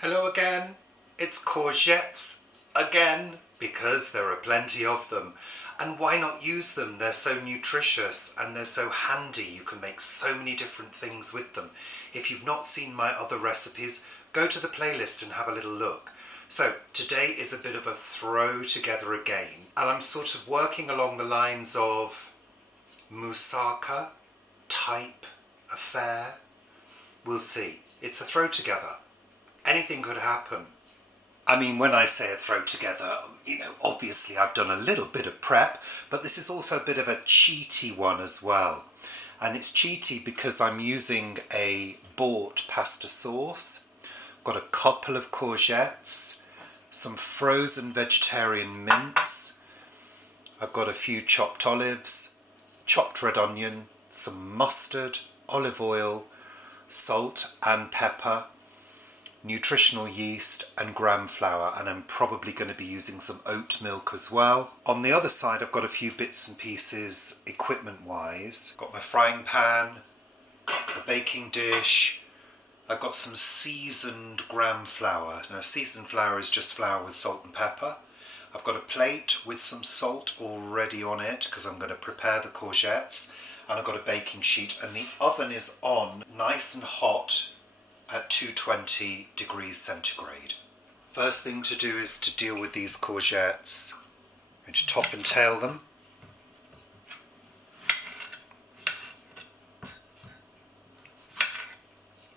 Hello again, it's courgettes again, because there are plenty of them. And why not use them? They're so nutritious and they're so handy. You can make so many different things with them. If you've not seen my other recipes, go to the playlist and have a little look. So today is a bit of a throw together again, and I'm sort of working along the lines of moussaka type affair. We'll see. It's a throw together. Anything could happen. I mean, when I say a throw together, obviously I've done a little bit of prep, but this is also a bit of a cheaty one as well. And it's cheaty because I'm using a bought pasta sauce. Got a couple of courgettes, some frozen vegetarian mince. I've got a few chopped olives, chopped red onion, some mustard, olive oil, salt and pepper, nutritional yeast and gram flour, and I'm probably going to be using some oat milk as well. On the other side I've got a few bits and pieces equipment wise. Got my frying pan, a baking dish, I've got some seasoned gram flour. Now seasoned flour is just flour with salt and pepper. I've got a plate with some salt already on it because I'm going to prepare the courgettes, and I've got a baking sheet, and the oven is on nice and hot at 220 degrees centigrade. First thing to do is to deal with these courgettes. I'm going to top and tail them.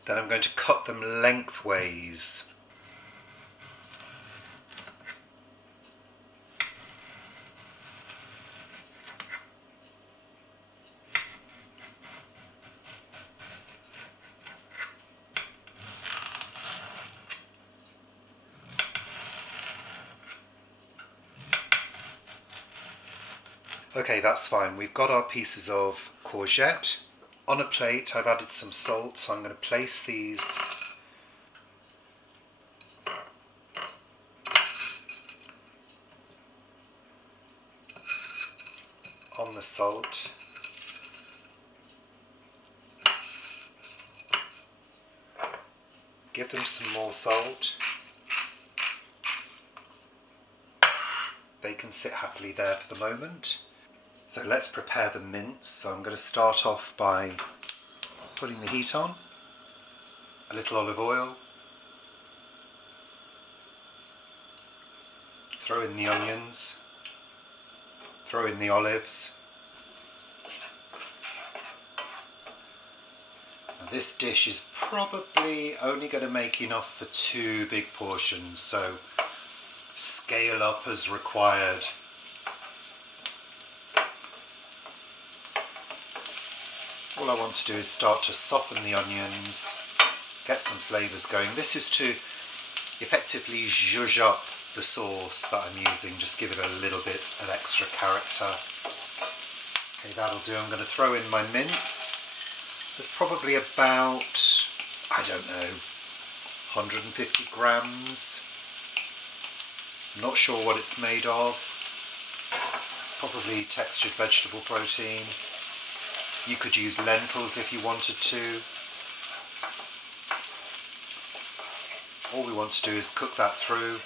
Then I'm going to cut them lengthways. Okay, that's fine. We've got our pieces of courgette. On a plate I've added some salt, so I'm going to place these on the salt. Give them some more salt. They can sit happily there for the moment. So let's prepare the mince. So I'm going to start off by putting the heat on, a little olive oil, throw in the onions, throw in the olives. Now this dish is probably only going to make enough for 2 big portions, so scale up as required. All I want to do is start to soften the onions, get some flavours going. This is to effectively zhuzh up the sauce that I'm using, just give it a little bit of extra character. Okay, that'll do. I'm going to throw in my mince. There's probably about, I don't know, 150 grams. I'm not sure what it's made of. It's probably textured vegetable protein. You could use lentils if you wanted to. All we want to do is cook that through.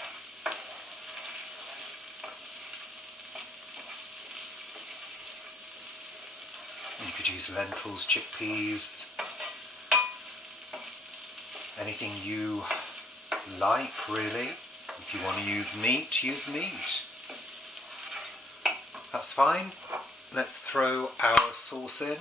You could use lentils, chickpeas, anything you like really. If you want to use meat, use meat. That's fine. Let's throw our sauce in.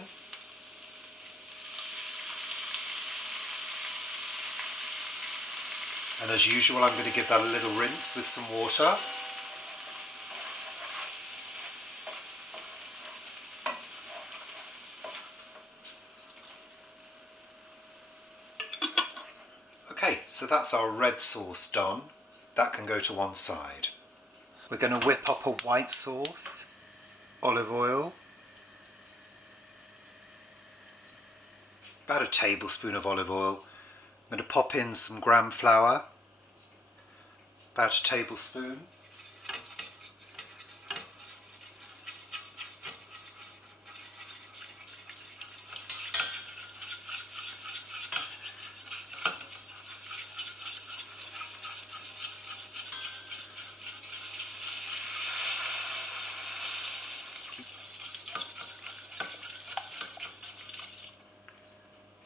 And as usual, I'm going to give that a little rinse with some water. Okay, so that's our red sauce done. That can go to one side. We're going to whip up a white sauce. Olive oil, about a tablespoon of olive oil. I'm going to pop in some gram flour, about a tablespoon.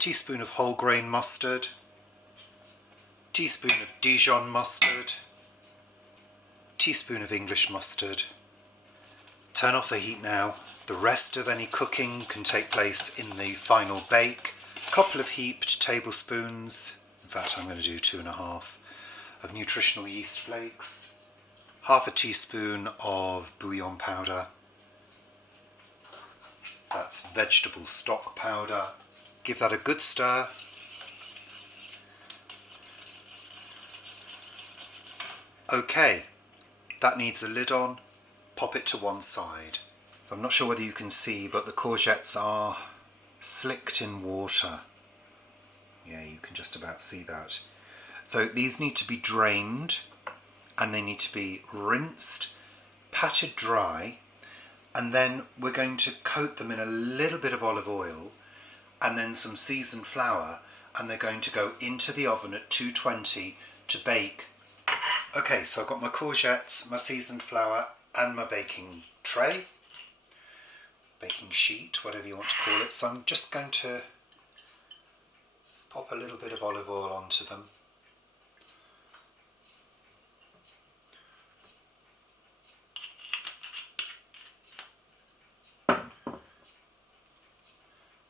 teaspoon of whole grain mustard, teaspoon of Dijon mustard, teaspoon of English mustard. Turn off the heat now. The rest of any cooking can take place in the final bake. A couple of heaped tablespoons, in fact I'm going to do 2.5, of nutritional yeast flakes, half a teaspoon of bouillon powder, that's vegetable stock powder. Give that a good stir. Okay, that needs a lid on. Pop it to one side. So I'm not sure whether you can see, but the courgettes are slicked in water. Yeah, you can just about see that. So these need to be drained and they need to be rinsed, patted dry, and then we're going to coat them in a little bit of olive oil and then some seasoned flour, and they're going to go into the oven at 220 to bake. Okay, so I've got my courgettes, my seasoned flour and my baking tray, baking sheet, whatever you want to call it. So I'm just going to pop a little bit of olive oil onto them.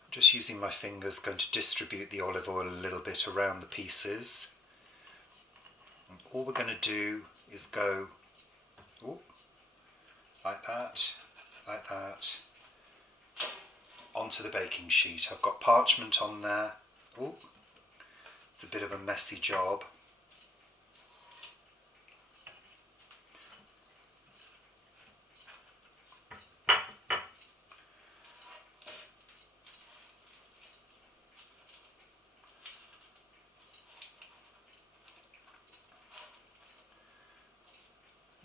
Just using my fingers, going to distribute the olive oil a little bit around the pieces. And all we're going to do is go like that, onto the baking sheet. I've got parchment on there. It's a bit of a messy job.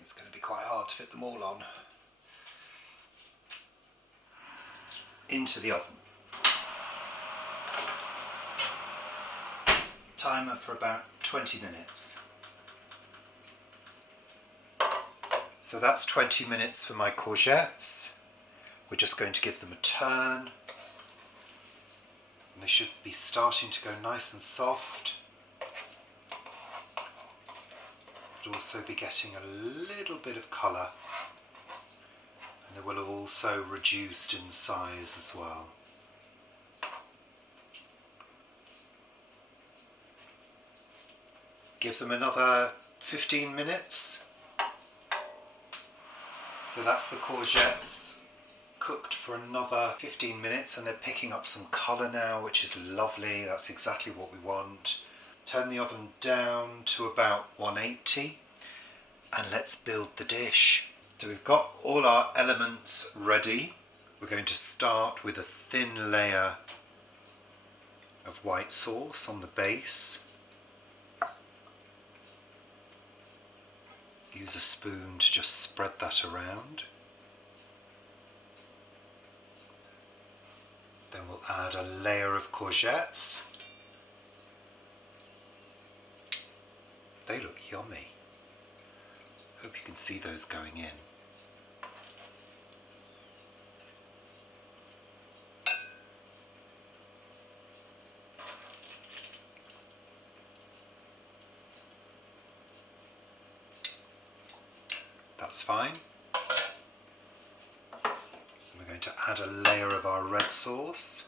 It's going to be quite hard to fit them all on. Into the oven. Timer for about 20 minutes. So that's 20 minutes for my courgettes. We're just going to give them a turn. And they should be starting to go nice and soft. But also be getting a little bit of colour. And they will have also reduced in size as well. Give them another 15 minutes. So that's the courgettes cooked for another 15 minutes and they're picking up some colour now, which is lovely. That's exactly what we want. Turn the oven down to about 180 and let's build the dish. So we've got all our elements ready. We're going to start with a thin layer of white sauce on the base. Use a spoon to just spread that around. Then we'll add a layer of courgettes. They look yummy. Hope you can see those going in. That's fine. We're going to add a layer of our red sauce.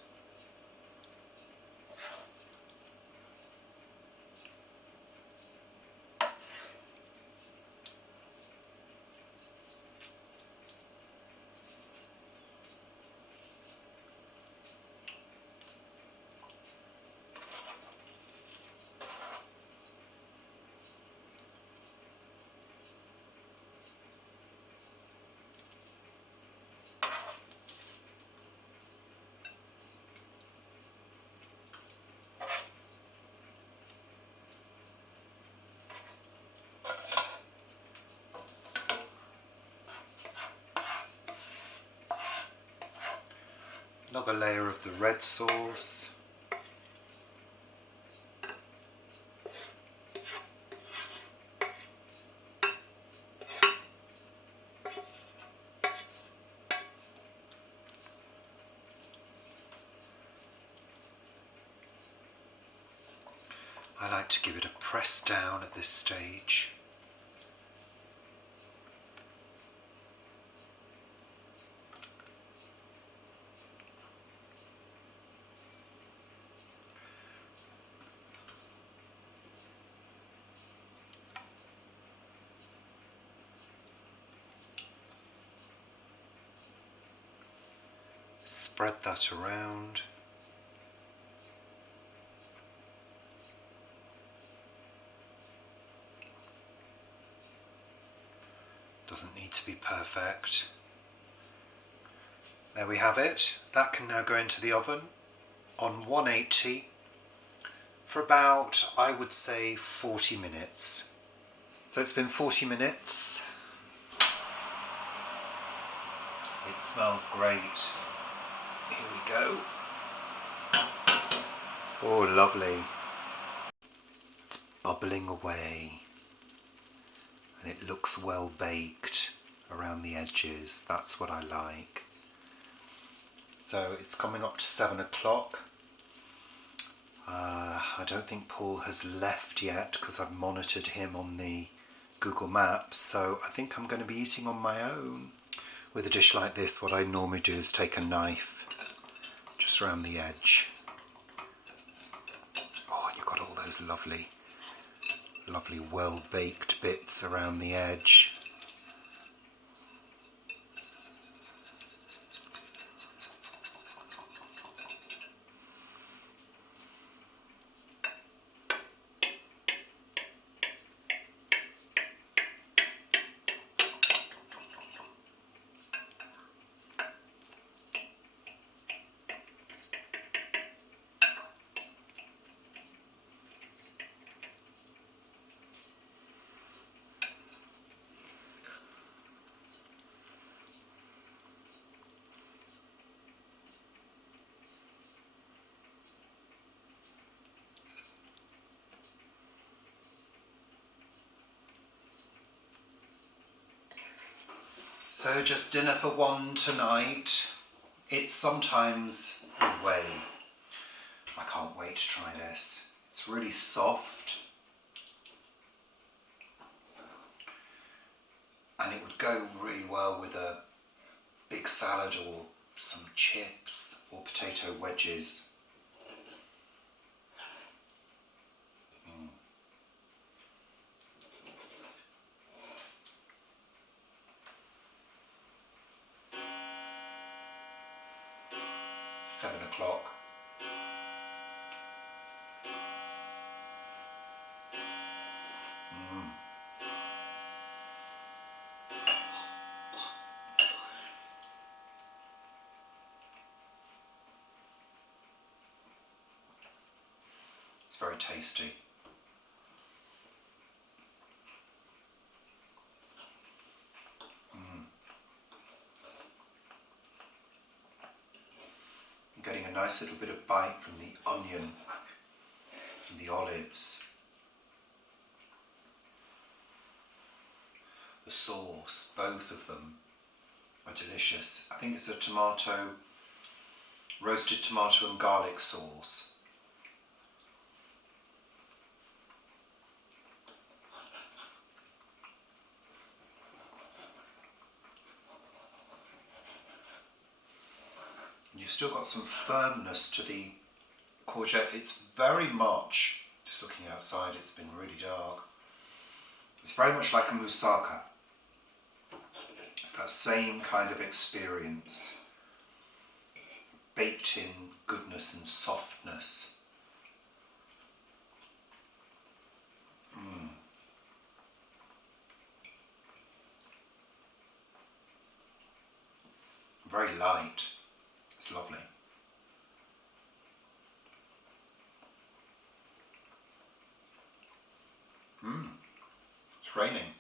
Another layer of the red sauce. I like to give it a press down at this stage. Spread that around. Doesn't need to be perfect. There we have it. That can now go into the oven on 180 for about, I would say, 40 minutes. So it's been 40 minutes. It smells great. Here we go. Oh, lovely. It's bubbling away. And it looks well baked around the edges. That's what I like. So it's coming up to 7 o'clock. I don't think Paul has left yet because I've monitored him on the Google Maps. So I think I'm going to be eating on my own. With a dish like this, what I normally do is take a knife just around the edge. Oh, and you've got all those lovely well-baked bits around the edge. So just dinner for one tonight. It's sometimes a way. I can't wait to try this. It's really soft. And it would go really well with a big salad or some chips or potato wedges. 7 o'clock. It's very tasty. Getting a nice little bit of bite from the onion and the olives. The sauce, both of them are delicious. I think it's a roasted tomato and garlic sauce. You've still got some firmness to the courgette. It's very much, just looking outside, it's been really dark. It's very much like a moussaka. It's that same kind of experience. Baked in goodness and softness. Very light. It's lovely. It's raining.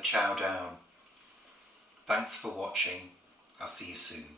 chow down. Thanks for watching. I'll see you soon.